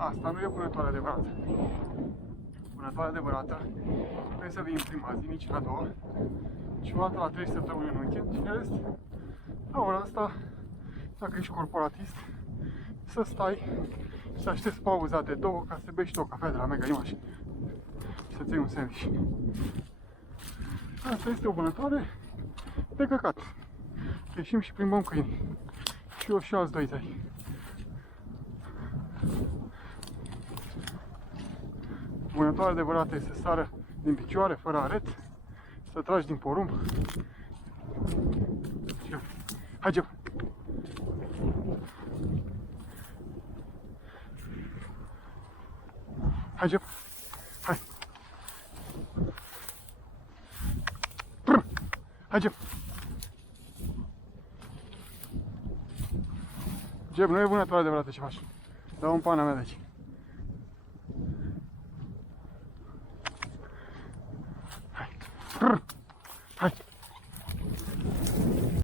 Asta nu e vânătoare adevărată. Vânătoare adevărată trebuie să vii în prima zi, nici în a doua, și o dată la 3 săptămâni în weekend, și în rest, la ora asta, dacă ești corporatist, să stai și să aștepți pauza de 2 ca să bei și tu o cafea de la Mega Image și să-ți iei un sandwich. Asta este o vânătoare de căcat. Ieșim și plimbăm câini. Și eu și alți doi tăi. Vânătoarea adevărată este să sară din picioare, fără aret, să tragi din porumb. Hai, Geb! Hai, Geb! Hai! Hai, Geb! Geb, nu e vânătoare adevărată ce faci. Dau un pana mea de aici.